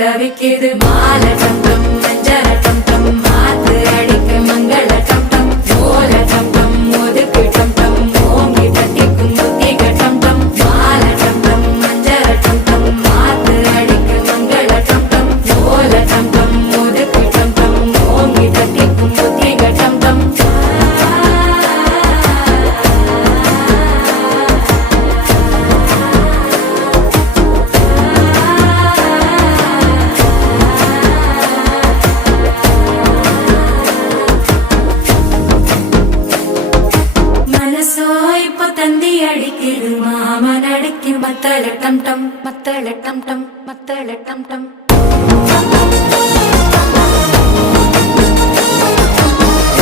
தவிக்குது மால டம் டம் மஞ்சள டம் டம் மாத்து அடிக்க மங்கள டம் டம் ஓல டம் டம் ஒதுக்கு டம் டம் ஓங்கி தட்டிக்கும் முத்திக டம் டம் மால டம் டம் மஞ்சள டம் டம் மாத்து அடிக்க மங்கள டம் டம் ஓல டம் டம் ஒதுக்கு டம் டம் ஓங்கி தட்டிக்கும் முத்திக டம் டம் இப்போ தந்தி அடிக்குது மாமன் அடிக்கு மத்தள டம் டம் மத்தள டம் டம் மத்தள டம் டம்